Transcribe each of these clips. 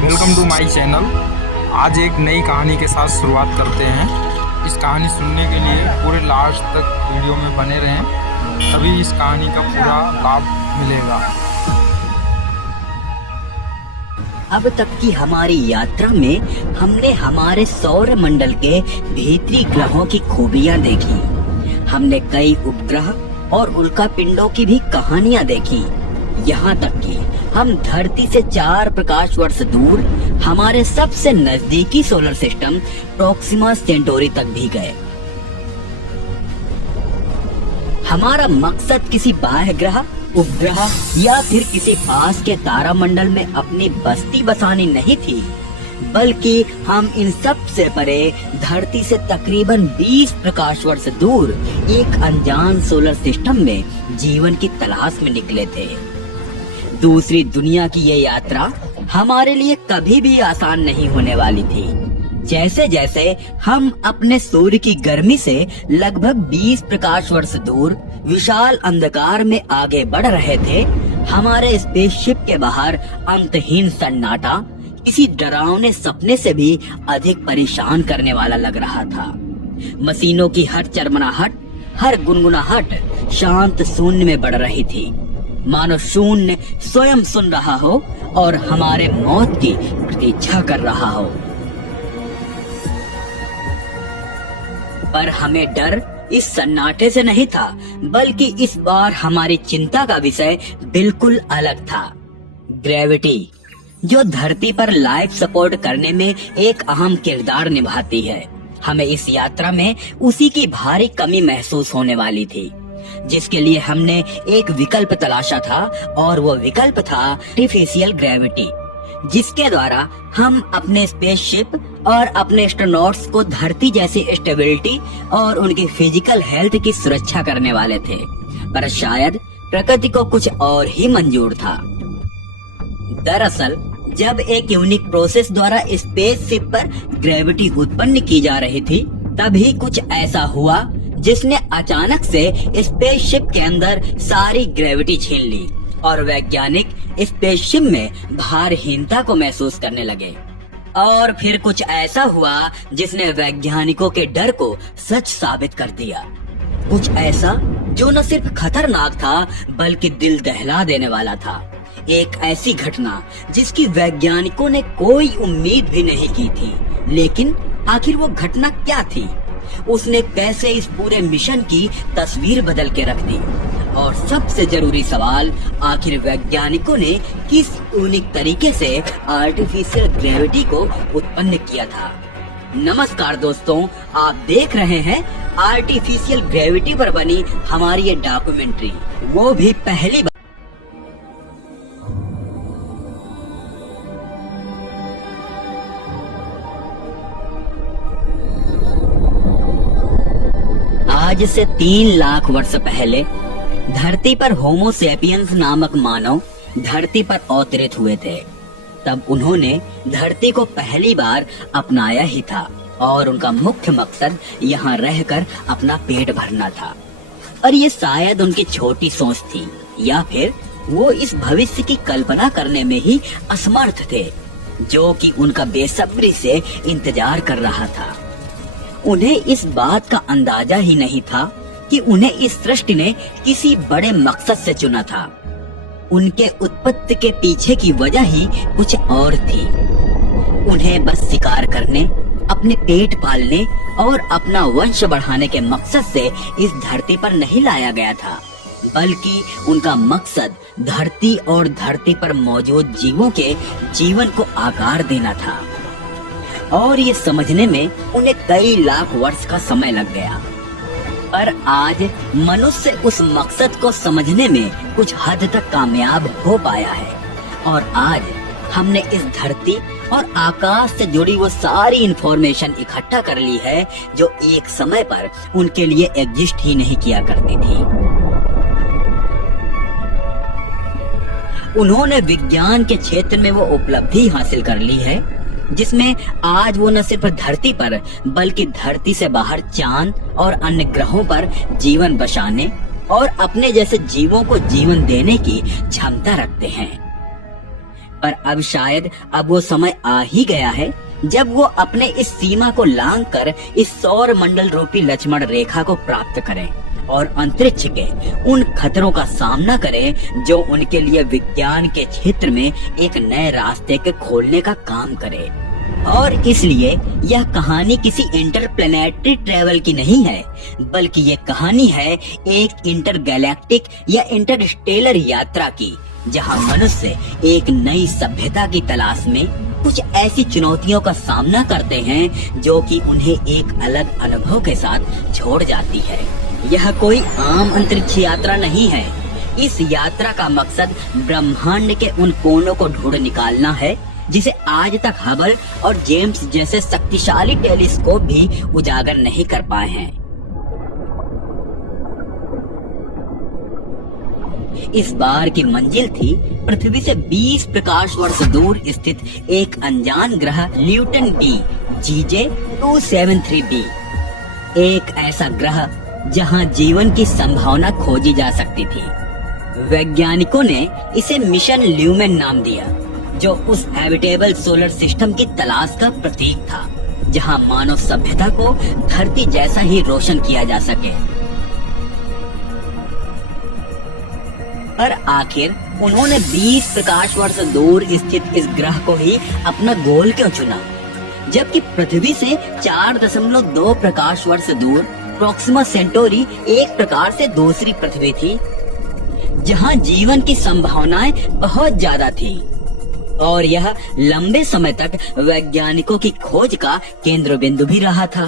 Welcome to my channel. आज एक नई कहानी के साथ शुरुआत करते हैं। इस कहानी सुनने के लिए पूरे लास्ट तक वीडियो में बने रहें, तभी इस कहानी का पूरा लाभ मिलेगा। अब तक की हमारी यात्रा में हमने हमारे सौर मंडल के भीतरी ग्रहों की खूबियां देखी। हमने कई उपग्रह और उल्कापिंडों की भी कहानियां देखी। यहाँ तक कि हम धरती से 4 प्रकाश वर्ष दूर हमारे सबसे नजदीकी सोलर सिस्टम प्रोक्सिमा सेंटोरी तक भी गए। हमारा मकसद किसी बाह्य ग्रह, उपग्रह या फिर किसी पास के तारामंडल में अपनी बस्ती बसानी नहीं थी, बल्कि हम इन सब से परे धरती से तकरीबन 20 प्रकाश वर्ष दूर एक अनजान सोलर सिस्टम में जीवन की तलाश में निकले थे। दूसरी दुनिया की ये यात्रा हमारे लिए कभी भी आसान नहीं होने वाली थी। जैसे जैसे हम अपने सूर्य की गर्मी से लगभग 20 प्रकाश वर्ष दूर विशाल अंधकार में आगे बढ़ रहे थे, हमारे स्पेसशिप के बाहर अंतहीन सन्नाटा किसी डरावने सपने से भी अधिक परेशान करने वाला लग रहा था। मशीनों की हर चरमराहट, हर गुनगुनाहट शांत शून्य में बढ़ रही थी, मानो शून्य स्वयं सुन रहा हो और हमारे मौत की प्रतीक्षा कर रहा हो। पर हमें डर इस सन्नाटे से नहीं था, बल्कि इस बार हमारी चिंता का विषय बिल्कुल अलग था। ग्रेविटी, जो धरती पर लाइफ सपोर्ट करने में एक अहम किरदार निभाती है। हमें इस यात्रा में उसी की भारी कमी महसूस होने वाली थी, जिसके लिए हमने एक विकल्प तलाशा था, और वो विकल्प था आर्टिफिशियल ग्रेविटी, जिसके द्वारा हम अपने स्पेसशिप और अपने एस्ट्रोनॉट्स को धरती जैसी स्टेबिलिटी और उनकी फिजिकल हेल्थ की सुरक्षा करने वाले थे। पर शायद प्रकृति को कुछ और ही मंजूर था। दरअसल जब एक यूनिक प्रोसेस द्वारा स्पेसशिप पर ग्रेविटी उत्पन्न की जा रही थी, तभी कुछ ऐसा हुआ जिसने अचानक से स्पेसशिप के अंदर सारी ग्रेविटी छीन ली और वैज्ञानिक स्पेसशिप में भारहीनता को महसूस करने लगे। और फिर कुछ ऐसा हुआ जिसने वैज्ञानिकों के डर को सच साबित कर दिया। कुछ ऐसा जो न सिर्फ खतरनाक था, बल्कि दिल दहला देने वाला था। एक ऐसी घटना जिसकी वैज्ञानिकों ने कोई उम्मीद भी नहीं की थी। लेकिन आखिर वो घटना क्या थी? उसने कैसे इस पूरे मिशन की तस्वीर बदल के रख दी? और सबसे जरूरी सवाल, आखिर वैज्ञानिकों ने किस यूनिक तरीके से आर्टिफिशियल ग्रेविटी को उत्पन्न किया था? नमस्कार दोस्तों, आप देख रहे हैं आर्टिफिशियल ग्रेविटी पर बनी हमारी ये डॉक्यूमेंट्री, वो भी पहली बार। आज से 3 लाख वर्ष पहले धरती पर होमो सेपियंस नामक मानव धरती पर अवतरित हुए थे। तब उन्होंने धरती को पहली बार अपनाया ही था, और उनका मुख्य मकसद यहाँ रहकर अपना पेट भरना था। और ये शायद उनकी छोटी सोच थी, या फिर वो इस भविष्य की कल्पना करने में ही असमर्थ थे, जो कि उनका बेसब्री से इंतजार कर रहा था। उन्हें इस बात का अंदाजा ही नहीं था कि उन्हें इस सृष्टि ने किसी बड़े मकसद से चुना था। उनके उत्पत्ति के पीछे की वजह ही कुछ और थी। उन्हें बस शिकार करने, अपने पेट पालने और अपना वंश बढ़ाने के मकसद से इस धरती पर नहीं लाया गया था, बल्कि उनका मकसद धरती और धरती पर मौजूद जीवों के जीवन को आकार देना था। और ये समझने में उन्हें कई लाख वर्ष का समय लग गया। पर आज मनुष्य उस मकसद को समझने में कुछ हद तक कामयाब हो पाया है। और आज हमने इस धरती और आकाश से जुड़ी वो सारी इंफॉर्मेशन इकट्ठा कर ली है, जो एक समय पर उनके लिए एग्जिस्ट ही नहीं किया करती थी। उन्होंने विज्ञान के क्षेत्र में वो उपलब्धि हासिल कर ली है, जिसमें आज वो न सिर्फ धरती पर, बल्कि धरती से बाहर चांद और अन्य ग्रहों पर जीवन बसाने और अपने जैसे जीवों को जीवन देने की क्षमता रखते हैं। पर अब शायद अब वो समय आ ही गया है जब वो अपने इस सीमा को लांघ कर इस सौर मंडल रूपी लक्ष्मण रेखा को प्राप्त करें और अंतरिक्ष के उन खतरों का सामना करें जो उनके लिए विज्ञान के क्षेत्र में एक नए रास्ते के खोलने का काम करे। और इसलिए यह कहानी किसी इंटरप्लेनेटरी ट्रेवल की नहीं है, बल्कि ये कहानी है एक इंटरगैलेक्टिक या इंटरस्टेलर यात्रा की, जहां मनुष्य एक नई सभ्यता की तलाश में कुछ ऐसी चुनौतियों का सामना करते हैं जो कि उन्हें एक अलग अनुभव के साथ छोड़ जाती है। यह कोई आम अंतरिक्ष यात्रा नहीं है। इस यात्रा का मकसद ब्रह्मांड के उन कोनों को ढूंढ निकालना है जिसे आज तक हबल और जेम्स जैसे शक्तिशाली टेलीस्कोप भी उजागर नहीं कर पाए हैं। इस बार की मंजिल थी पृथ्वी से 20 प्रकाश वर्ष दूर स्थित एक अनजान ग्रह ल्यूटन बी GJ 273b, एक ऐसा ग्रह जहां जीवन की संभावना खोजी जा सकती थी। वैज्ञानिकों ने इसे मिशन ल्यूमेन नाम दिया, जो उस हैबिटेबल सोलर सिस्टम की तलाश का प्रतीक था, जहां मानव सभ्यता को धरती जैसा ही रोशन किया जा सके। पर आखिर उन्होंने 20 प्रकाश वर्ष दूर स्थित इस ग्रह को ही अपना गोल क्यों चुना, जबकि पृथ्वी से 4.2 प्रकाश वर्ष दूर प्रोक्सिमा सेंटोरी एक प्रकार से दूसरी पृथ्वी थी, जहां जीवन की संभावनाएं बहुत ज्यादा थी और यह लंबे समय तक वैज्ञानिकों की खोज का केंद्र बिंदु भी रहा था।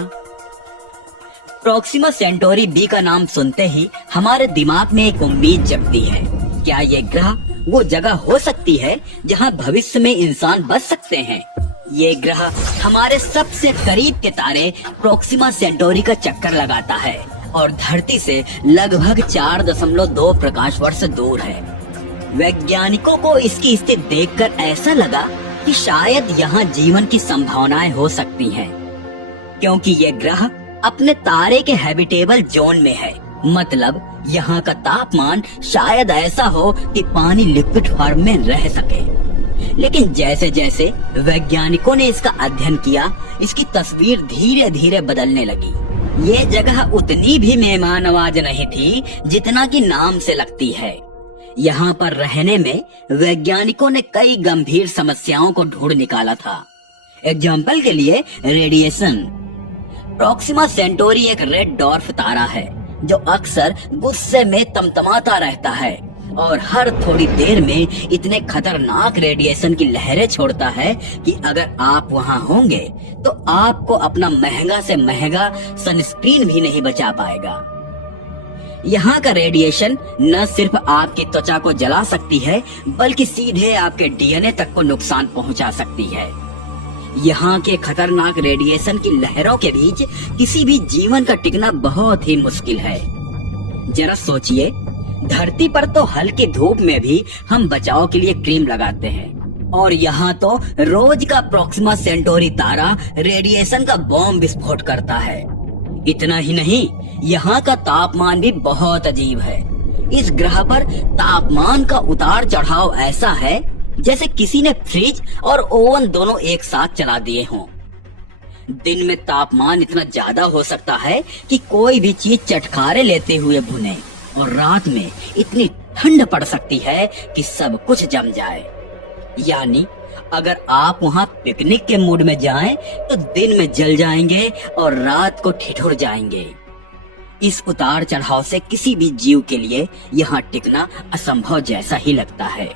प्रोक्सिमा सेंटोरी बी का नाम सुनते ही हमारे दिमाग में एक उम्मीद जगती है, क्या ये ग्रह वो जगह हो सकती है जहां भविष्य में इंसान बच सकते हैं। ये ग्रह हमारे सबसे करीब के तारे प्रोक्सिमा सेंटोरी का चक्कर लगाता है और धरती से लगभग 4.2 प्रकाश वर्ष दूर है। वैज्ञानिकों को इसकी स्थिति देखकर ऐसा लगा कि शायद यहाँ जीवन की संभावनाएं हो सकती हैं, क्योंकि ये ग्रह अपने तारे के हैबिटेबल जोन में है। मतलब यहाँ का तापमान शायद ऐसा हो कि पानी लिक्विड फॉर्म में रह सके। लेकिन जैसे जैसे वैज्ञानिकों ने इसका अध्ययन किया, इसकी तस्वीर धीरे धीरे बदलने लगी। ये जगह उतनी भी मेहमानवाज नहीं थी जितना कि नाम से लगती है। यहाँ पर रहने में वैज्ञानिकों ने कई गंभीर समस्याओं को ढूंढ निकाला था। एग्जाम्पल के लिए रेडिएशन। प्रोक्सिमा सेंटोरी एक रेड डॉर्फ तारा है जो अक्सर गुस्से में तमतमाता रहता है और हर थोड़ी देर में इतने खतरनाक रेडिएशन की लहरें छोड़ता है कि अगर आप वहाँ होंगे तो आपको अपना महंगा से महंगा सनस्क्रीन भी नहीं बचा पाएगा। यहाँ का रेडिएशन न सिर्फ आपकी त्वचा को जला सकती है, बल्कि सीधे आपके DNA तक को नुकसान पहुँचा सकती है। यहाँ के खतरनाक रेडिएशन की लहरों के बीच किसी भी जीवन का टिकना बहुत ही मुश्किल है। जरा सोचिए, धरती पर तो हल्की धूप में भी हम बचाव के लिए क्रीम लगाते हैं, और यहाँ तो रोज का प्रोक्सिमा सेंटोरी तारा रेडिएशन का बॉम्ब विस्फोट करता है। इतना ही नहीं, यहाँ का तापमान भी बहुत अजीब है। इस ग्रह पर तापमान का उतार चढ़ाव ऐसा है जैसे किसी ने फ्रिज और ओवन दोनों एक साथ चला दिए हों। दिन में तापमान इतना ज्यादा हो सकता है कि कोई भी चीज चटखारे लेते हुए भुने, और रात में इतनी ठंड पड़ सकती है कि सब कुछ जम जाए। यानी अगर आप वहाँ पिकनिक के मूड में जाएं तो दिन में जल जाएंगे और रात को ठिठुर जाएंगे। इस उतार चढ़ाव से किसी भी जीव के लिए यहाँ टिकना असंभव जैसा ही लगता है।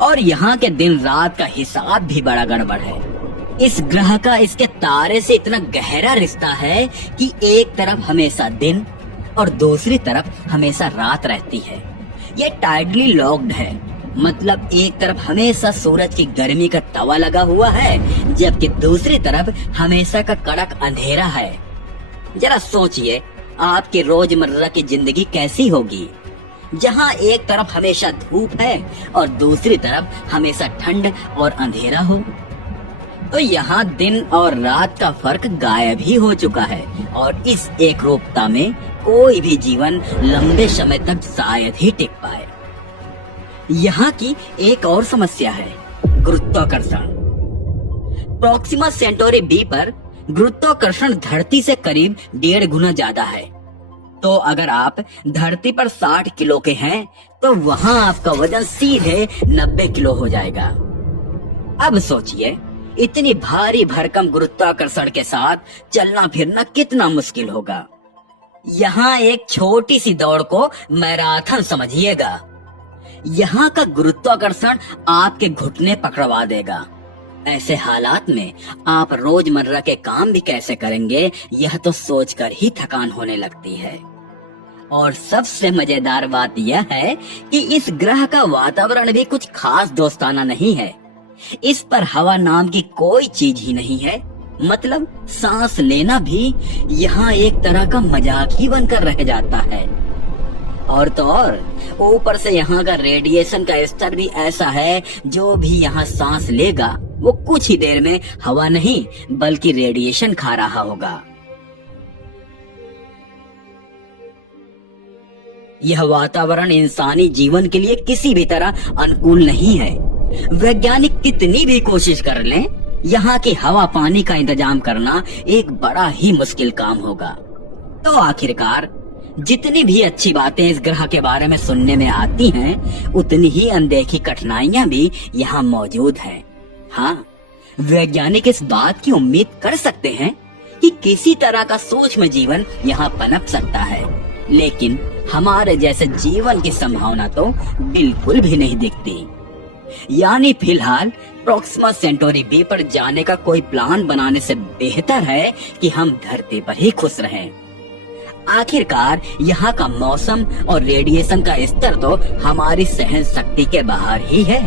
और यहाँ के दिन रात का हिसाब भी बड़ा गड़बड़ है। इस ग्रह का इसके तारे से इतना गहरा रिश्ता है कि एक तरफ हमेशा दिन और दूसरी तरफ हमेशा रात रहती है। ये टाइडली लॉक्ड है, मतलब एक तरफ हमेशा सूरज की गर्मी का तवा लगा हुआ है, जबकि दूसरी तरफ हमेशा का कड़क अंधेरा है। जरा सोचिए, आपकी रोजमर्रा की जिंदगी कैसी होगी जहाँ एक तरफ हमेशा धूप है और दूसरी तरफ हमेशा ठंड और अंधेरा हो। तो यहाँ दिन और रात का फर्क गायब ही हो चुका है, और इस एकरूपता में कोई भी जीवन लंबे समय तक शायद ही टिक पाए। यहाँ की एक और समस्या है, गुरुत्वाकर्षण। प्रॉक्सिमा सेंटोरी बी पर गुरुत्वाकर्षण धरती से करीब 1.5 गुना ज्यादा है। तो अगर आप धरती पर 60 किलो के हैं तो वहां आपका वजन सीधे 90 किलो हो जाएगा। अब सोचिए, इतनी भारी भरकम गुरुत्वाकर्षण के साथ चलना फिरना कितना मुश्किल होगा। यहाँ एक छोटी सी दौड़ को मैराथन समझिएगा। यहाँ का गुरुत्वाकर्षण आपके घुटने पकड़वा देगा। ऐसे हालात में आप रोजमर्रा के काम भी कैसे करेंगे, यह तो सोचकर ही थकान होने लगती है। और सबसे मजेदार बात यह है कि इस ग्रह का वातावरण भी कुछ खास दोस्ताना नहीं है। इस पर हवा नाम की कोई चीज ही नहीं है। मतलब सांस लेना भी यहाँ एक तरह का मजाक ही बनकर रह जाता है। और तो और ऊपर से यहाँ का रेडिएशन का स्तर भी ऐसा है, जो भी यहाँ सांस लेगा वो कुछ ही देर में हवा नहीं बल्कि रेडिएशन खा रहा होगा। यह वातावरण इंसानी जीवन के लिए किसी भी तरह अनुकूल नहीं है। वैज्ञानिक कितनी भी कोशिश कर लें, यहाँ की हवा पानी का इंतजाम करना एक बड़ा ही मुश्किल काम होगा। तो आखिरकार जितनी भी अच्छी बातें इस ग्रह के बारे में सुनने में आती हैं, उतनी ही अनदेखी कठिनाइयां भी यहाँ मौजूद हैं। हाँ, वैज्ञानिक इस बात की उम्मीद कर सकते हैं कि किसी तरह का सूक्ष्म जीवन यहाँ पनप सकता है, लेकिन हमारे जैसे जीवन की संभावना तो बिल्कुल भी नहीं दिखती। यानी फिलहाल प्रॉक्सिमा सेंटोरी बी पर जाने का कोई प्लान बनाने से बेहतर है कि हम धरती पर ही खुश रहें। आखिरकार यहाँ का मौसम और रेडिएशन का स्तर तो हमारी सहन शक्ति के बाहर ही है।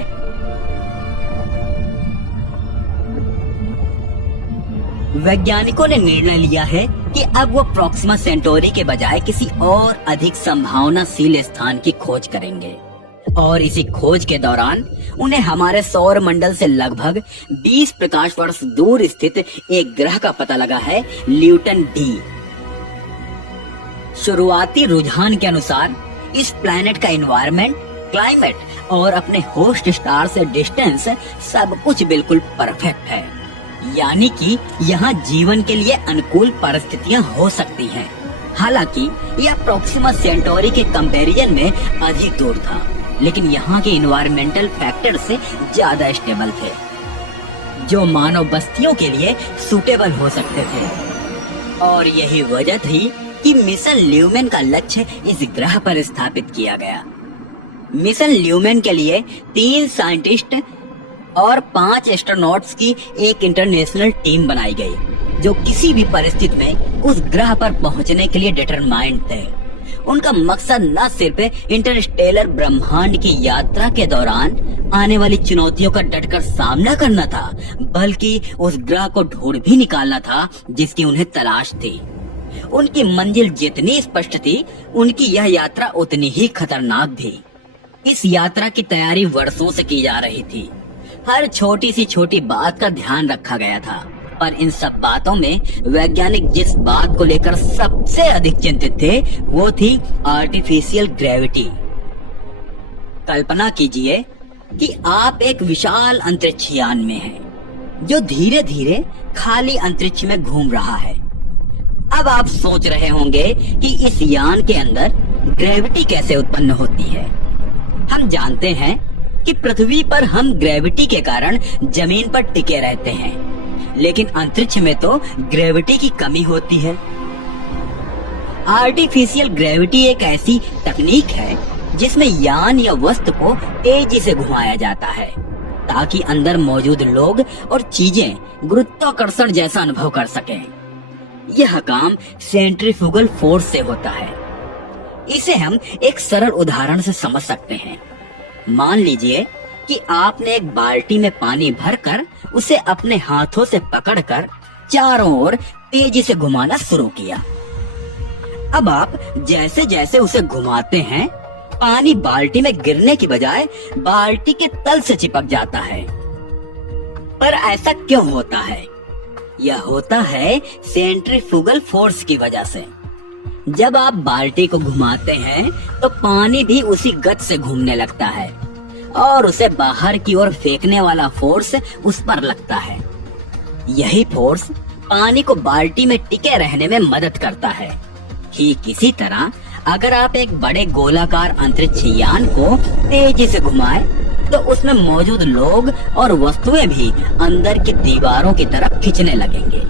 वैज्ञानिकों ने निर्णय लिया है कि अब वो प्रॉक्सिमा सेंटोरी के बजाय किसी और अधिक संभावनाशील स्थान की खोज करेंगे। और इसी खोज के दौरान उन्हें हमारे सौर मंडल से लगभग 20 प्रकाश वर्ष दूर स्थित एक ग्रह का पता लगा है, ल्यूटन डी। शुरुआती रुझान के अनुसार इस प्लैनेट का एनवायरनमेंट, क्लाइमेट और अपने होस्ट स्टार से डिस्टेंस सब कुछ बिल्कुल परफेक्ट है। यानी कि यहाँ जीवन के लिए अनुकूल परिस्थितियाँ हो सकती हैं। हालांकि यह प्रॉक्सिमा सेंटोरी के कंपैरिजन में अधिक दूर था, लेकिन यहाँ के एनवायरमेंटल फैक्टर से ज्यादा स्टेबल थे, जो मानव बस्तियों के लिए सूटेबल हो सकते थे। और यही वजह थी कि मिशन ल्यूमेन का लक्ष्य इस ग्रह पर स्थापित किया गया। मिशन ल्यूमेन के लिए 3 साइंटिस्ट और 5 एस्ट्रोनॉट्स की एक इंटरनेशनल टीम बनाई गई, जो किसी भी परिस्थिति में उस ग्रह पर पहुंचने के लिए डिटरमाइंड थे। उनका मकसद न सिर्फ इंटरस्टेलर ब्रह्मांड की यात्रा के दौरान आने वाली चुनौतियों का डटकर सामना करना था, बल्कि उस ग्रह को ढूंढ भी निकालना था जिसकी उन्हें तलाश थी। उनकी मंजिल जितनी स्पष्ट थी, उनकी यह यात्रा उतनी ही खतरनाक भी। इस यात्रा की तैयारी वर्षों से की जा रही थी। हर छोटी सी छोटी बात का ध्यान रखा गया था, पर इन सब बातों में वैज्ञानिक जिस बात को लेकर सबसे अधिक चिंतित थे, वो थी आर्टिफिशियल ग्रेविटी। कल्पना कीजिए कि आप एक विशाल अंतरिक्ष यान में हैं, जो धीरे धीरे खाली अंतरिक्ष में घूम रहा है। अब आप सोच रहे होंगे कि इस यान के अंदर ग्रेविटी कैसे उत्पन्न होती है। हम जानते हैं कि पृथ्वी पर हम ग्रेविटी के कारण जमीन पर टिके रहते हैं, लेकिन अंतरिक्ष में तो ग्रेविटी की कमी होती है। आर्टिफिशियल ग्रेविटी एक ऐसी तकनीक है जिसमें यान या वस्तु को तेजी से घुमाया जाता है, ताकि अंदर मौजूद लोग और चीजें गुरुत्वाकर्षण जैसा अनुभव कर सकें। यह काम सेंट्रीफ्यूगल फोर्स से होता है। इसे हम एक सरल उदाहरण से समझ सकते हैं। मान लीजिए कि आपने एक बाल्टी में पानी भरकर उसे अपने हाथों से पकड़कर चारों ओर तेजी से घुमाना शुरू किया। अब आप जैसे जैसे उसे घुमाते हैं, पानी बाल्टी में गिरने की बजाय बाल्टी के तल से चिपक जाता है। पर ऐसा क्यों होता है? यह होता है सेंट्रीफ्यूगल फोर्स की वजह से। जब आप बाल्टी को घुमाते हैं तो पानी भी उसी गति से घूमने लगता है। और उसे बाहर की ओर फेंकने वाला फोर्स उस पर लगता है। यही फोर्स पानी को बाल्टी में टिके रहने में मदद करता है। ठीक इसी तरह अगर आप एक बड़े गोलाकार अंतरिक्ष यान को तेजी से घुमाएं, तो उसमें मौजूद लोग और वस्तुएं भी अंदर की दीवारों की तरफ खींचने लगेंगे।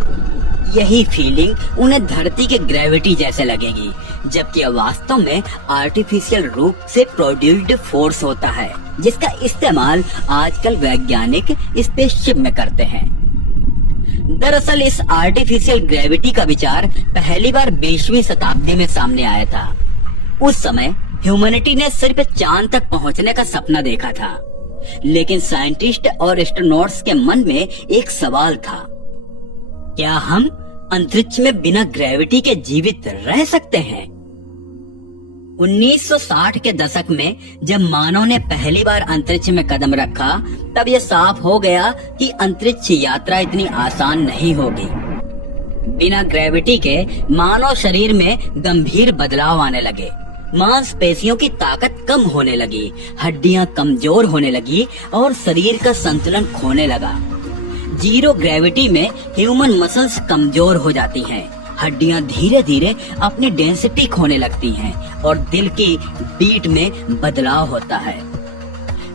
यही फीलिंग उन्हें धरती के ग्रेविटी जैसे लगेगी, जबकि वास्तव में आर्टिफिशियल रूप से प्रोड्यूस्ड फोर्स होता है, जिसका इस्तेमाल आजकल वैज्ञानिक स्पेसशिप में करते हैं। दरअसल इस आर्टिफिशियल ग्रेविटी का विचार पहली बार 20वीं शताब्दी में सामने आया था। उस समय ह्यूमैनिटी ने सिर्फ चांद तक पहुंचने का सपना देखा था, लेकिन साइंटिस्ट और एस्ट्रोनॉट्स के मन में एक सवाल था, क्या हम अंतरिक्ष में बिना ग्रेविटी के जीवित रह सकते हैं? 1960 के दशक में जब मानव ने पहली बार अंतरिक्ष में कदम रखा, तब यह साफ हो गया कि अंतरिक्ष यात्रा इतनी आसान नहीं होगी। बिना ग्रेविटी के मानव शरीर में गंभीर बदलाव आने लगे। मांसपेशियों की ताकत कम होने लगी, हड्डियां कमजोर होने लगी और शरीर का संतुलन खोने लगा। जीरो ग्रेविटी में ह्यूमन मसल्स कमजोर हो जाती हैं, हड्डियां धीरे धीरे अपनी डेंसिटी खोने लगती हैं और दिल की बीट में बदलाव होता है।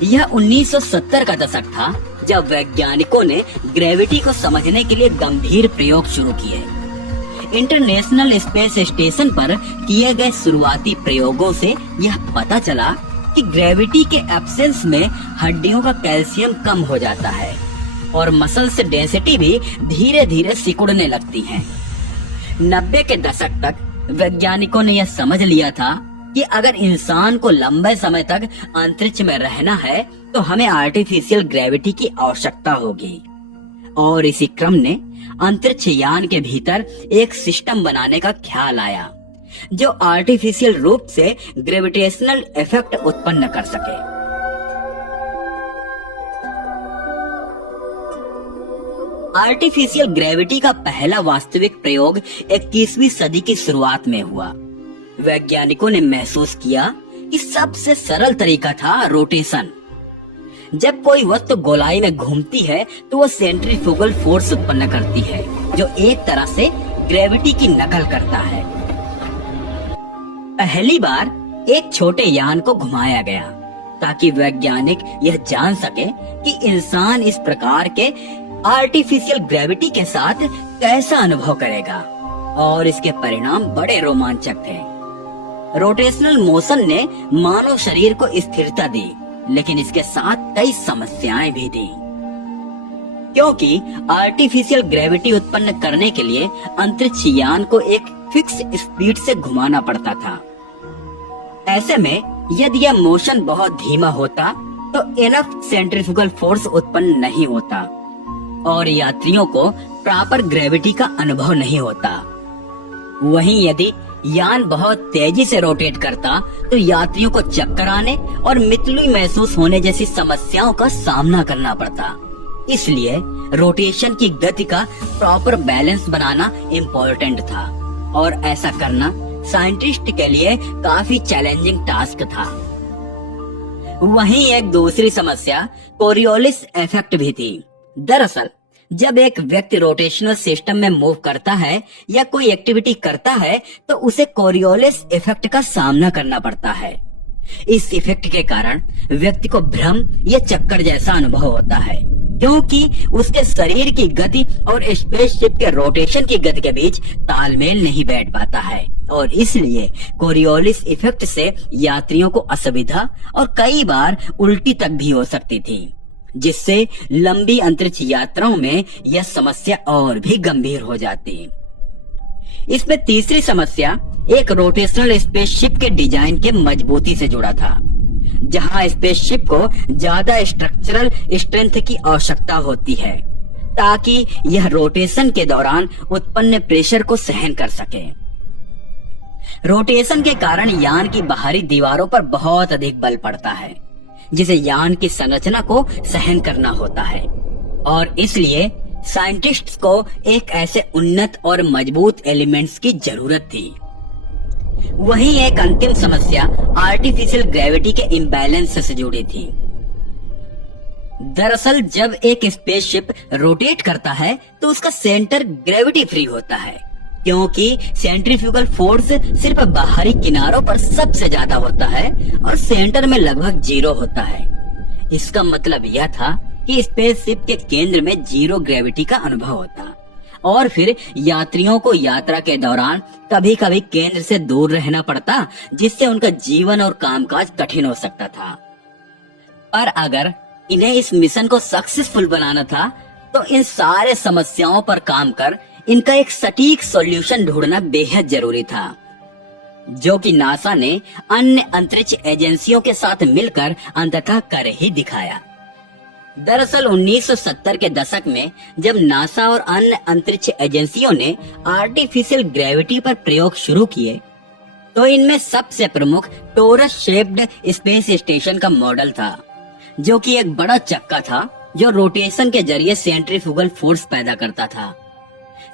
यह 1970 का दशक था जब वैज्ञानिकों ने ग्रेविटी को समझने के लिए गंभीर प्रयोग शुरू किए। इंटरनेशनल स्पेस स्टेशन पर किए गए शुरुआती प्रयोगों से यह पता चला कि ग्रेविटी के एब्सेंस में हड्डियों का कैल्शियम कम हो जाता है और मसल्स डेंसिटी भी धीरे धीरे सिकुड़ने लगती है। 90 के दशक तक वैज्ञानिकों ने यह समझ लिया था कि अगर इंसान को लंबे समय तक अंतरिक्ष में रहना है तो हमें आर्टिफिशियल ग्रेविटी की आवश्यकता होगी, और इसी क्रम ने अंतरिक्ष यान के भीतर एक सिस्टम बनाने का ख्याल आया जो आर्टिफिशियल रूप से ग्रेविटेशनल इफेक्ट उत्पन्न कर सके। आर्टिफिशियल ग्रेविटी का पहला वास्तविक प्रयोग 21वीं सदी की शुरुआत में हुआ। वैज्ञानिकों ने महसूस किया कि सबसे सरल तरीका था रोटेशन। जब कोई वस्तु गोलाई में घूमती है तो वह सेंट्रीफ्यूगल फोर्स उत्पन्न करती है, जो एक तरह से ग्रेविटी की नकल करता है। पहली बार एक छोटे यान को घुमाया गया ताकि वैज्ञानिक यह जान सके कि इंसान इस प्रकार के आर्टिफिशियल ग्रेविटी के साथ कैसा अनुभव करेगा, और इसके परिणाम बड़े रोमांचक थे। रोटेशनल मोशन ने मानव शरीर को स्थिरता दी, लेकिन इसके साथ कई समस्याएं भी दी, क्योंकि आर्टिफिशियल ग्रेविटी उत्पन्न करने के लिए अंतरिक्ष यान को एक फिक्स स्पीड से घुमाना पड़ता था। ऐसे में यदि यह मोशन बहुत धीमा होता तो इनफ सेंट्रीफ्यूगल फोर्स उत्पन्न नहीं होता और यात्रियों को प्रॉपर ग्रेविटी का अनुभव नहीं होता। वहीं यदि यान बहुत तेजी से रोटेट करता तो यात्रियों को चक्कर आने और मितली महसूस होने जैसी समस्याओं का सामना करना पड़ता। इसलिए रोटेशन की गति का प्रॉपर बैलेंस बनाना इम्पोर्टेंट था, और ऐसा करना साइंटिस्ट के लिए काफी चैलेंजिंग टास्क था। वहीं एक दूसरी समस्या कोरियोलिस इफेक्ट भी थी। दरअसल जब एक व्यक्ति रोटेशनल सिस्टम में मूव करता है या कोई एक्टिविटी करता है तो उसे कोरियोलिस इफेक्ट का सामना करना पड़ता है। इस इफेक्ट के कारण व्यक्ति को भ्रम या चक्कर जैसा अनुभव होता है, क्योंकि उसके शरीर की गति और स्पेसशिप के रोटेशन की गति के बीच तालमेल नहीं बैठ पाता है, और इसलिए कोरियोलिस इफेक्ट से यात्रियों को असुविधा और कई बार उल्टी तक भी हो सकती थी, जिससे लंबी अंतरिक्ष यात्राओं में यह समस्या और भी गंभीर हो जाती। इसमें तीसरी समस्या एक रोटेशनल स्पेसशिप के डिजाइन के मजबूती से जुड़ा था, जहां स्पेसशिप को ज्यादा स्ट्रक्चरल स्ट्रेंथ की आवश्यकता होती है ताकि यह रोटेशन के दौरान उत्पन्न प्रेशर को सहन कर सके। रोटेशन के कारण यान की बाहरी दीवारों पर बहुत अधिक बल पड़ता है, जिसे यान की संरचना को सहन करना होता है, और इसलिए साइंटिस्ट्स को एक ऐसे उन्नत और मजबूत एलिमेंट्स की जरूरत थी। वहीं एक अंतिम समस्या आर्टिफिशियल ग्रेविटी के इम्बैलेंस से जुड़ी थी। दरअसल जब एक स्पेसशिप रोटेट करता है तो उसका सेंटर ग्रेविटी फ्री होता है, क्योंकि सेंट्रीफ्यूगल फोर्स सिर्फ बाहरी किनारों पर सबसे ज्यादा होता है और सेंटर में लगभग 0 होता है। इसका मतलब यह था कि स्पेसशिप के केंद्र में 0 ग्रेविटी का अनुभव होता और फिर यात्रियों को यात्रा के दौरान कभी कभी केंद्र से दूर रहना पड़ता, जिससे उनका जीवन और कामकाज कठिन हो सकता था। पर अगर इन्हें इस मिशन को सक्सेसफुल बनाना था तो इन सारे समस्याओं पर काम कर इनका एक सटीक सॉल्यूशन ढूंढना बेहद जरूरी था, जो कि नासा ने अन्य अंतरिक्ष एजेंसियों के साथ मिलकर अंततः कर ही दिखाया। दरअसल 1970 के दशक में जब नासा और अन्य अंतरिक्ष एजेंसियों ने आर्टिफिशियल ग्रेविटी पर प्रयोग शुरू किए तो इनमें सबसे प्रमुख टोरस शेप्ड स्पेस स्टेशन का मॉडल था, जो कि एक बड़ा चक्का था जो रोटेशन के जरिए सेंट्रीफ्यूगल फोर्स पैदा करता था।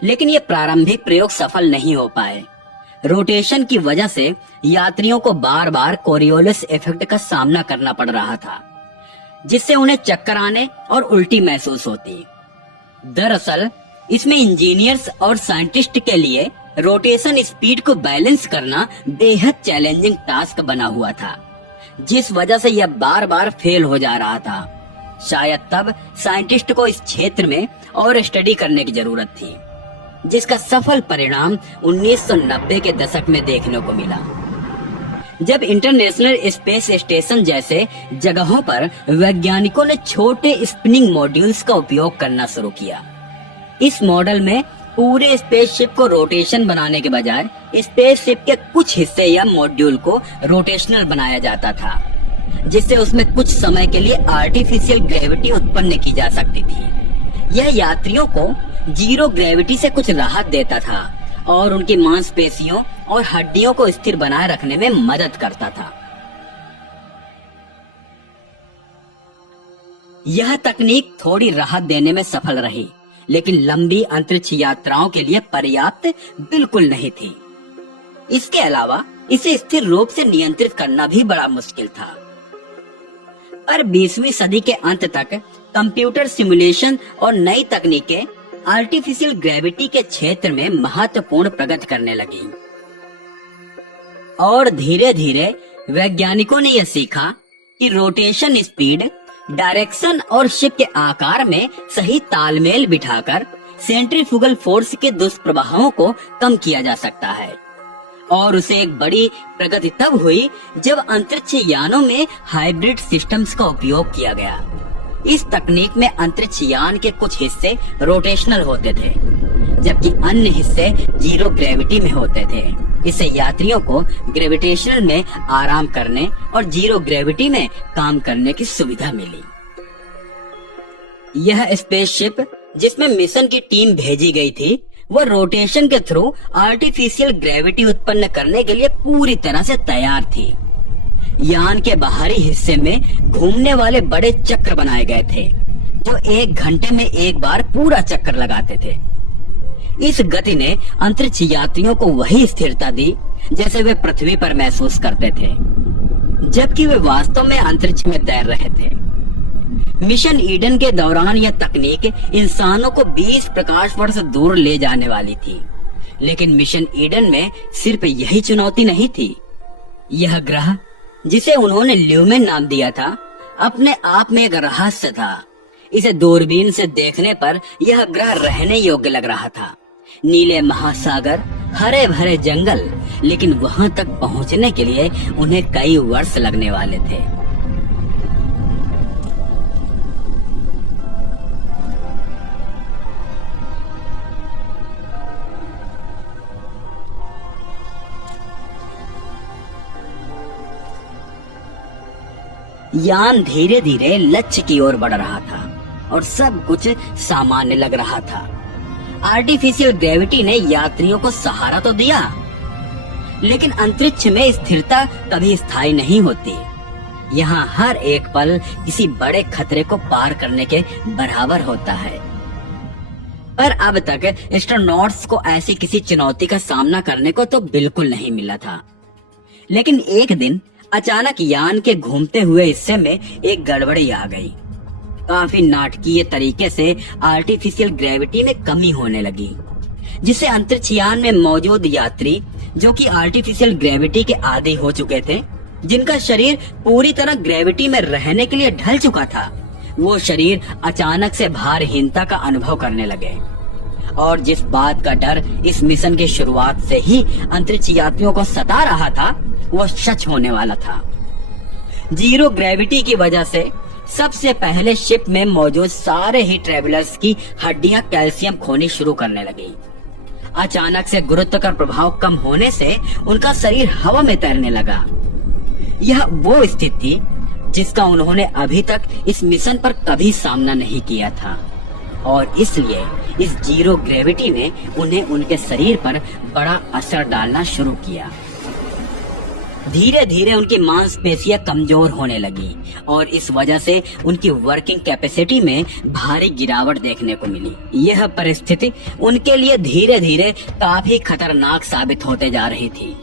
लेकिन ये प्रारंभिक प्रयोग सफल नहीं हो पाए। रोटेशन की वजह से यात्रियों को बार बार कोरियोलिस इफेक्ट का सामना करना पड़ रहा था, जिससे उन्हें चक्कर आने और उल्टी महसूस होती। दरअसल इसमें इंजीनियर्स और साइंटिस्ट के लिए रोटेशन स्पीड को बैलेंस करना बेहद चैलेंजिंग टास्क बना हुआ था, जिस वजह से यह बार बार फेल हो जा रहा था। शायद तब साइंटिस्ट को इस क्षेत्र में और स्टडी करने की जरूरत थी, जिसका सफल परिणाम 1990 के दशक में देखने को मिला, जब इंटरनेशनल स्पेस स्टेशन जैसे जगहों पर वैज्ञानिकों ने छोटे स्पिनिंग मॉड्यूल्स का उपयोग करना शुरू किया। इस मॉडल में पूरे स्पेसशिप को रोटेशन बनाने के बजाय स्पेसशिप के कुछ हिस्से या मॉड्यूल को रोटेशनल बनाया जाता था, जिससे उसमें कुछ समय के लिए आर्टिफिशियल ग्रेविटी उत्पन्न की जा सकती थी। यह यात्रियों को 0 ग्रेविटी से कुछ राहत देता था और उनकी मांसपेशियों और हड्डियों को स्थिर बनाए रखने में मदद करता था। यह तकनीक थोड़ी राहत देने में सफल रही, लेकिन लंबी अंतरिक्ष यात्राओं के लिए पर्याप्त बिल्कुल नहीं थी। इसके अलावा इसे स्थिर रूप से नियंत्रित करना भी बड़ा मुश्किल था। पर 20वीं सदी के अंत तक कंप्यूटर सिमुलेशन और नई तकनीकें आर्टिफिशियल ग्रेविटी के क्षेत्र में महत्वपूर्ण प्रगति करने लगी और धीरे धीरे वैज्ञानिकों ने यह सीखा कि रोटेशन स्पीड, डायरेक्शन और शिप के आकार में सही तालमेल बिठाकर सेंट्रीफ्यूगल फोर्स के दुष्प्रभावों को कम किया जा सकता है। और उसे एक बड़ी प्रगति तब हुई जब अंतरिक्ष यानों में हाइब्रिड सिस्टम्स का उपयोग किया गया। इस तकनीक में अंतरिक्ष यान के कुछ हिस्से रोटेशनल होते थे, जबकि अन्य हिस्से 0 ग्रेविटी में होते थे। इससे यात्रियों को ग्रेविटेशनल में आराम करने और 0 ग्रेविटी में काम करने की सुविधा मिली। यह स्पेसशिप जिसमें मिशन की टीम भेजी गई थी, वह रोटेशन के थ्रू आर्टिफिशियल ग्रेविटी उत्पन्न करने के लिए पूरी तरह से तैयार थी। यान के बाहरी हिस्से में घूमने वाले बड़े चक्र बनाए गए थे, जो 1 घंटे में एक बार पूरा चक्कर लगाते थे। इस गति ने अंतरिक्ष यात्रियों को वही स्थिरता दी जैसे वे पृथ्वी पर महसूस करते थे, जबकि वे वास्तव में अंतरिक्ष में तैर रहे थे। मिशन ईडन के दौरान यह तकनीक इंसानों को 20 प्रकाश वर्ष दूर ले जाने वाली थी, लेकिन मिशन ईडन में सिर्फ यही चुनौती नहीं थी। यह ग्रह, जिसे उन्होंने ल्यूमेन नाम दिया था, अपने आप में एक रहस्य था। इसे दूरबीन से देखने पर यह ग्रह रहने योग्य लग रहा था। नीले महासागर, हरे भरे जंगल, लेकिन वहां तक पहुंचने के लिए उन्हें कई वर्ष लगने वाले थे। यान धीरे धीरे लक्ष्य की ओर बढ़ रहा था और सब कुछ सामान्य लग रहा था। आर्टिफिशियल ग्रेविटी ने यात्रियों को सहारा तो दिया, लेकिन अंतरिक्ष में स्थिरता कभी स्थायी नहीं होती। यहाँ हर एक पल किसी बड़े खतरे को पार करने के बराबर होता है। पर अब तक एस्ट्रोनॉट्स को ऐसी किसी चुनौती का सामना करने को तो बिल्कुल नहीं मिला था। लेकिन एक दिन अचानक यान के घूमते हुए हिस्से में एक गड़बड़ी आ गई काफी नाटकीय तरीके से आर्टिफिशियल ग्रेविटी में कमी होने लगी, जिससे अंतरिक्ष यान में मौजूद यात्री जो कि आर्टिफिशियल ग्रेविटी के आदी हो चुके थे, जिनका शरीर पूरी तरह ग्रेविटी में रहने के लिए ढल चुका था, वो शरीर अचानक से भारहीनता का अनुभव करने लगे। और जिस बात का डर इस मिशन की शुरुआत से ही अंतरिक्ष यात्रियों को सता रहा था, वो सच होने वाला था। जीरो ग्रेविटी की वजह से सबसे पहले शिप में मौजूद सारे ही ट्रेवलर्स की हड्डियां कैल्शियम खोनी शुरू करने लगी। अचानक से गुरुत्वाकर्षण प्रभाव कम होने से उनका शरीर हवा में तैरने लगा। यह वो स्थिति थी जिसका उन्होंने अभी तक इस मिशन पर कभी सामना नहीं किया था, और इसलिए इस जीरो ग्रेविटी ने उन्हें उनके शरीर पर बड़ा असर डालना शुरू किया। धीरे धीरे उनकी मांसपेशियां कमजोर होने लगी और इस वजह से उनकी वर्किंग कैपेसिटी में भारी गिरावट देखने को मिली। यह परिस्थिति उनके लिए धीरे धीरे काफी खतरनाक साबित होते जा रही थी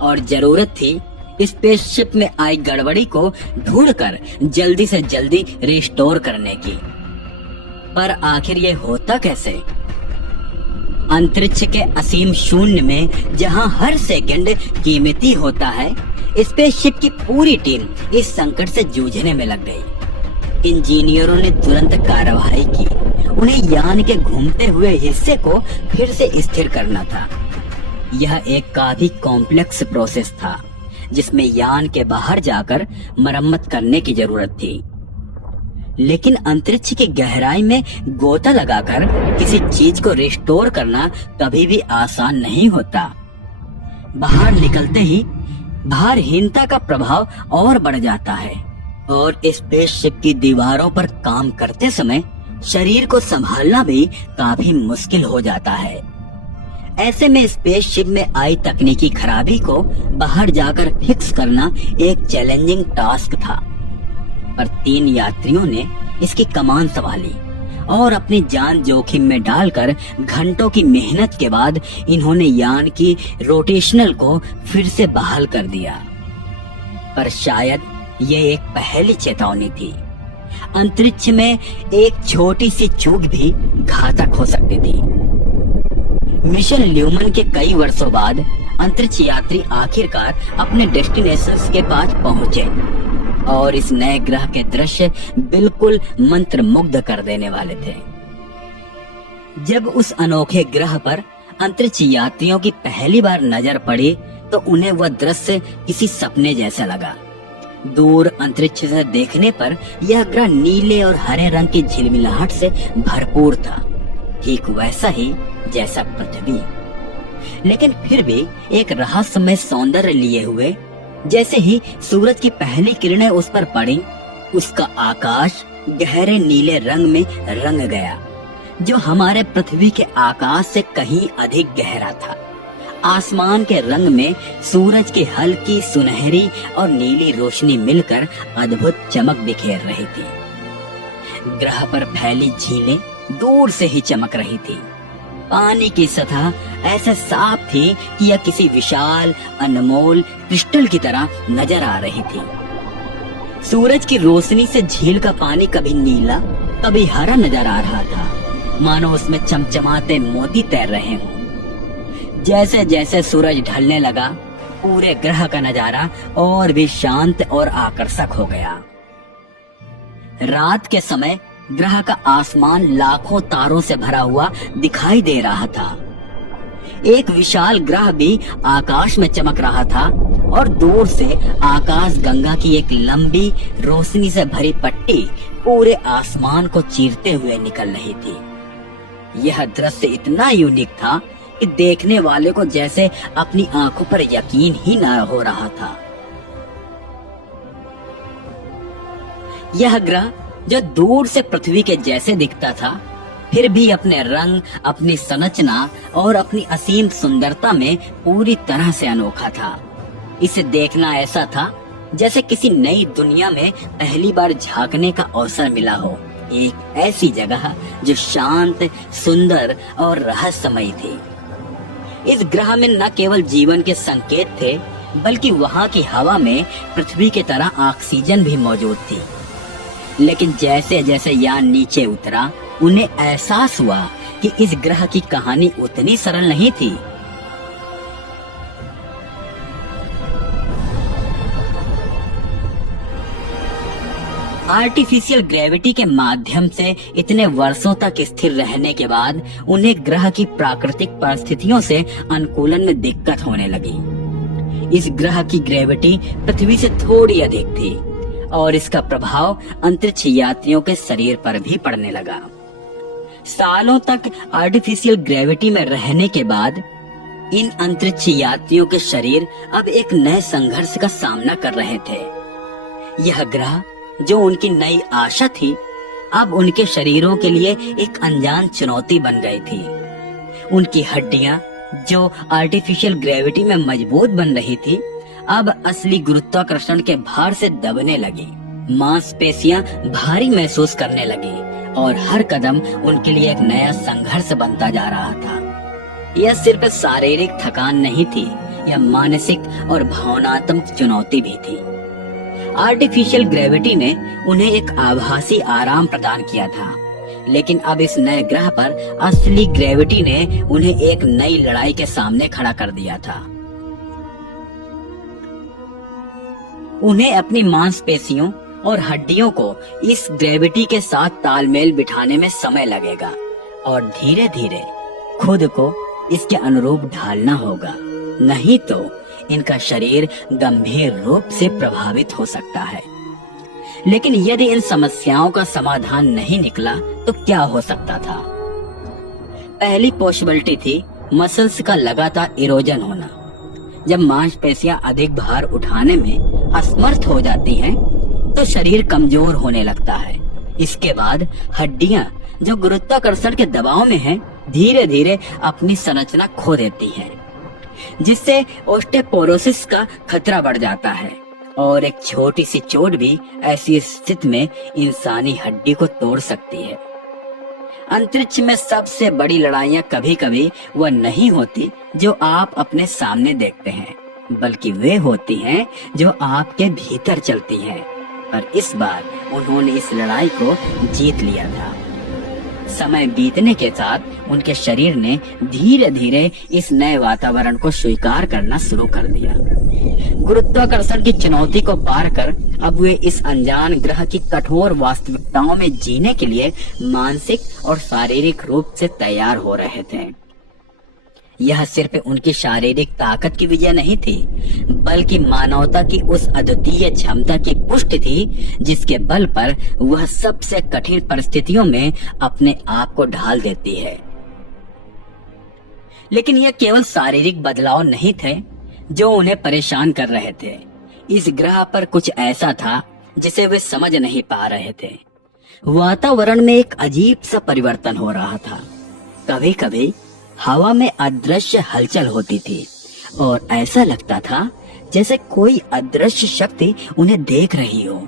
और जरूरत थी स्पेसशिप में आई गड़बड़ी को ढूंढकर जल्दी से जल्दी रिस्टोर करने की। पर आखिर ये होता कैसे? अंतरिक्ष के असीम शून्य में जहां हर सेकंड कीमती होता है, स्पेसशिप की पूरी टीम इस संकट से जूझने में लग गई। इंजीनियरों ने तुरंत कार्रवाई की। उन्हें यान के घूमते हुए हिस्से को फिर से स्थिर करना था। यह एक काफी कॉम्प्लेक्स प्रोसेस था जिसमें यान के बाहर जाकर मरम्मत करने की जरूरत थी। लेकिन अंतरिक्ष की गहराई में गोता लगाकर किसी चीज को रिस्टोर करना कभी भी आसान नहीं होता। बाहर निकलते ही भारहीनता का प्रभाव और बढ़ जाता है और स्पेसशिप की दीवारों पर काम करते समय शरीर को संभालना भी काफी मुश्किल हो जाता है। ऐसे में स्पेसशिप में आई तकनीकी खराबी को बाहर जाकर फिक्स करना एक चैलेंजिंग टास्क था, पर 3 यात्रियों ने इसकी कमान संभाली और अपनी जान जोखिम में डालकर घंटों की मेहनत के बाद इन्होंने यान की रोटेशनल को फिर से बहाल कर दिया। पर शायद ये एक पहली चेतावनी थी। अंतरिक्ष में एक छोटी सी चूक भी घातक हो सकती थी। मिशन ल्यूमन के कई वर्षों बाद अंतरिक्ष यात्री आखिरकार अपने डेस्टिनेशन के पास पहुंचे और इस नए ग्रह के दृश्य बिल्कुल मंत्रमुग्ध कर देने वाले थे। जब उस अनोखे ग्रह पर अंतरिक्ष यात्रियों की पहली बार नजर पड़ी तो उन्हें वह दृश्य किसी सपने जैसा लगा। दूर अंतरिक्ष से देखने पर यह ग्रह नीले और हरे रंग की झिलमिलाहट से भरपूर था, ठीक वैसा ही जैसा पृथ्वी, लेकिन फिर भी एक रहस्यमय सौंदर्य लिए हुए। जैसे ही सूरज की पहली किरणें उस पर पड़ी, उसका आकाश गहरे नीले रंग में रंग गया, जो हमारे पृथ्वी के आकाश से कहीं अधिक गहरा था। आसमान के रंग में सूरज की हल्की सुनहरी और नीली रोशनी मिलकर अद्भुत चमक बिखेर रही थी। ग्रह पर फैली झीलें दूर से ही चमक रही थी। पानी की सतह ऐसे साफ थी कि यह किसी विशाल अनमोल क्रिस्टल की तरह नजर आ रही थी। सूरज की रोशनी से झील का पानी कभी नीला कभी हरा नजर आ रहा था, मानो उसमें चमचमाते मोती तैर रहे हों। जैसे जैसे सूरज ढलने लगा, पूरे ग्रह का नजारा और भी शांत और आकर्षक हो गया। रात के समय ग्रह का आसमान लाखों तारों से भरा हुआ दिखाई दे रहा था। एक विशाल ग्रह भी आकाश में चमक रहा था और दूर से आकाश गंगा की एक लंबी रोशनी से भरी पट्टी पूरे आसमान को चीरते हुए निकल रही थी। यह दृश्य इतना यूनिक था कि देखने वाले को जैसे अपनी आंखों पर यकीन ही न हो रहा था। यह ग्रह जो दूर से पृथ्वी के जैसे दिखता था, फिर भी अपने रंग, अपनी संरचना और अपनी असीम सुंदरता में पूरी तरह से अनोखा था। इसे देखना ऐसा था जैसे किसी नई दुनिया में पहली बार झांकने का अवसर मिला हो। एक ऐसी जगह जो शांत, सुंदर और रहस्यमयी थी। इस ग्रह में न केवल जीवन के संकेत थे, बल्कि वहाँ की हवा में पृथ्वी की तरह ऑक्सीजन भी मौजूद थी। लेकिन जैसे जैसे यान नीचे उतरा उन्हें एहसास हुआ कि इस ग्रह की कहानी उतनी सरल नहीं थी। आर्टिफिशियल ग्रेविटी के माध्यम से इतने वर्षों तक स्थिर रहने के बाद उन्हें ग्रह की प्राकृतिक परिस्थितियों से अनुकूलन में दिक्कत होने लगी। इस ग्रह की ग्रेविटी पृथ्वी से थोड़ी अधिक थी और इसका प्रभाव अंतरिक्ष यात्रियों के शरीर पर भी पड़ने लगा। सालों तक आर्टिफिशियल ग्रेविटी में रहने के बाद इन अंतरिक्ष यात्रियों के शरीर अब एक नए संघर्ष का सामना कर रहे थे। यह ग्रह जो उनकी नई आशा थी, अब उनके शरीरों के लिए एक अनजान चुनौती बन गई थी। उनकी हड्डियां जो आर्टिफिशियल ग्रेविटी में मजबूत बन रही थी, अब असली गुरुत्वाकर्षण के भार से दबने लगी। मांसपेशियां भारी महसूस करने लगी और हर कदम उनके लिए एक नया संघर्ष बनता जा रहा था। यह सिर्फ शारीरिक थकान नहीं थी, यह मानसिक और भावनात्मक चुनौती भी थी। आर्टिफिशियल ग्रेविटी ने उन्हें एक आभासी आराम प्रदान किया था, लेकिन अब इस नए ग्रह पर असली ग्रेविटी ने उन्हें एक नई लड़ाई के सामने खड़ा कर दिया था। उन्हें अपनी मांसपेशियों और हड्डियों को इस ग्रेविटी के साथ तालमेल बिठाने में समय लगेगा और धीरे धीरे खुद को इसके अनुरूप ढालना होगा, नहीं तो इनका शरीर गंभीर रूप से प्रभावित हो सकता है। लेकिन यदि इन समस्याओं का समाधान नहीं निकला तो क्या हो सकता था? पहली पॉसिबिलिटी थी मसल्स का लगातार इरोजन होना। जब मांसपेशियां अधिक भार उठाने में असमर्थ हो जाती हैं, तो शरीर कमजोर होने लगता है। इसके बाद हड्डियां जो गुरुत्वाकर्षण के दबाव में हैं, धीरे धीरे अपनी संरचना खो देती हैं, जिससे ओस्टेपोरोसिस का खतरा बढ़ जाता है और एक छोटी सी चोट भी ऐसी स्थिति में इंसानी हड्डी को तोड़ सकती है। अंतरिक्ष में सबसे बड़ी लड़ाइयां कभी कभी वह नहीं होती जो आप अपने सामने देखते हैं, बल्कि वे होती हैं जो आपके भीतर चलती हैं। और इस बार उन्होंने इस लड़ाई को जीत लिया था। समय बीतने के साथ उनके शरीर ने धीरे धीरे इस नए वातावरण को स्वीकार करना शुरू कर दिया। गुरुत्वाकर्षण की चुनौती को पार कर अब वे इस अनजान ग्रह की कठोर वास्तविकताओं में जीने के लिए मानसिक और शारीरिक रूप से तैयार हो रहे थे। यह सिर्फ उनकी शारीरिक ताकत की विजय नहीं थी, बल्कि मानवता की उस अद्वितीय क्षमता की पुष्टि थी जिसके बल पर वह सबसे कठिन परिस्थितियों में अपने आप को ढाल देती है। लेकिन यह केवल शारीरिक बदलाव नहीं थे जो उन्हें परेशान कर रहे थे। इस ग्रह पर कुछ ऐसा था जिसे वे समझ नहीं पा रहे थे। वातावरण में एक अजीब सा परिवर्तन हो रहा था। कभी कभी हवा में अदृश्य हलचल होती थी और ऐसा लगता था जैसे कोई अदृश्य शक्ति उन्हें देख रही हो।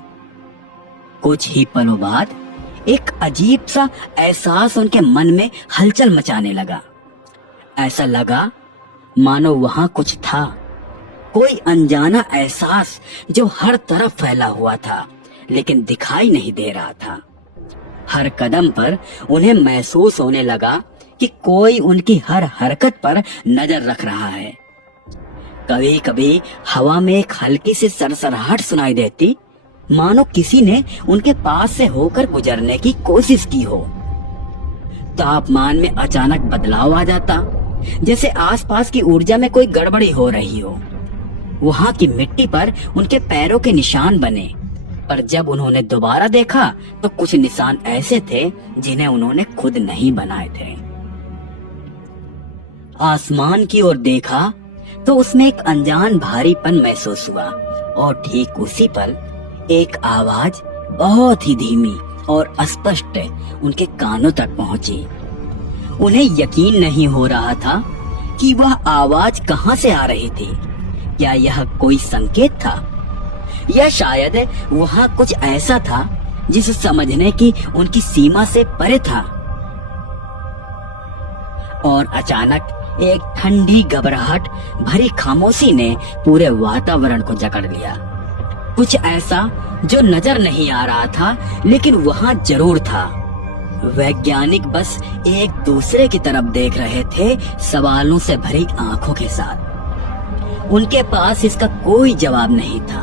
कुछ ही पलों बाद एक अजीब सा एहसास उनके मन में हलचल मचाने लगा। ऐसा लगा मानो वहां कुछ था, कोई अनजाना एहसास जो हर तरफ फैला हुआ था लेकिन दिखाई नहीं दे रहा था। हर कदम पर उन्हें महसूस होने लगा कि कोई उनकी हर हरकत पर नजर रख रहा है। कभी कभी हवा में एक हल्की सी सरसराहट सुनाई देती, मानो किसी ने उनके पास से होकर गुजरने की कोशिश की हो। तापमान में अचानक बदलाव आ जाता, जैसे आसपास की ऊर्जा में कोई गड़बड़ी हो रही हो। वहां की मिट्टी पर उनके पैरों के निशान बने, पर जब उन्होंने दोबारा देखा तो कुछ निशान ऐसे थे जिन्हें उन्होंने खुद नहीं बनाए थे। आसमान की ओर देखा तो उसमें एक अनजान भारीपन महसूस हुआ और ठीक उसी पल एक आवाज बहुत ही धीमी और स्पष्ट उनके कानों तक पहुंची। उन्हें यकीन नहीं हो रहा था कि वह आवाज कहां से आ रही थी। क्या यह कोई संकेत था या शायद वहां कुछ ऐसा था जिसे समझने की उनकी सीमा से परे था। और अचानक एक ठंडी घबराहट भरी खामोशी ने पूरे वातावरण को जकड़ लिया। कुछ ऐसा जो नजर नहीं आ रहा था, लेकिन वहां जरूर था। वैज्ञानिक बस एक दूसरे की तरफ देख रहे थे, सवालों से भरी आंखों के साथ। उनके पास इसका कोई जवाब नहीं था।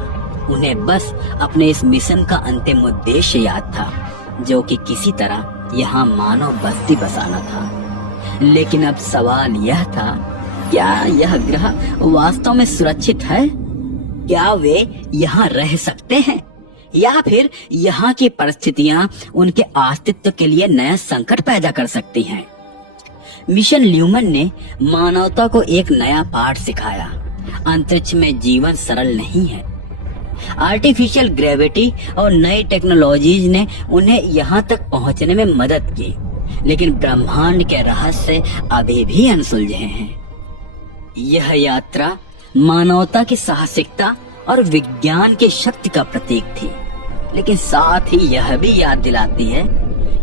उन्हें बस अपने इस मिशन का अंतिम उद्देश्य याद था, जो कि किसी तरह यहाँ मानव बस्ती बसाना था। लेकिन अब सवाल यह था, क्या यह ग्रह वास्तव में सुरक्षित है? क्या वे यहाँ रह सकते हैं, या फिर यहाँ की परिस्थितियां उनके अस्तित्व के लिए नया संकट पैदा कर सकती हैं? मिशन ल्यूमन ने मानवता को एक नया पाठ सिखाया। अंतरिक्ष में जीवन सरल नहीं है। आर्टिफिशियल ग्रेविटी और नई टेक्नोलॉजीज ने उन्हें यहाँ तक पहुँचने में मदद की, लेकिन ब्रह्मांड के रहस्य अभी भी अनसुलझे हैं। यह यात्रा मानवता की साहसिकता और विज्ञान की शक्ति का प्रतीक थी, लेकिन साथ ही यह भी याद दिलाती है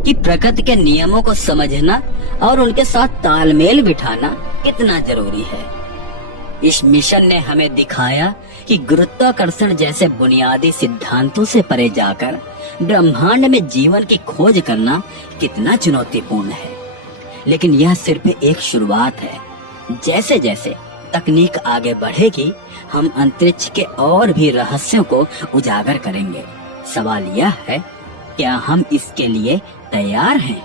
कि प्रकृति के नियमों को समझना और उनके साथ तालमेल बिठाना कितना जरूरी है। इस मिशन ने हमें दिखाया कि गुरुत्वाकर्षण जैसे बुनियादी सिद्धांतों से परे जाकर ब्रह्मांड में जीवन की खोज करना कितना चुनौतीपूर्ण है। लेकिन यह सिर्फ एक शुरुआत है। जैसे जैसे तकनीक आगे बढ़ेगी, हम अंतरिक्ष के और भी रहस्यों को उजागर करेंगे। सवाल यह है, क्या हम इसके लिए तैयार हैं?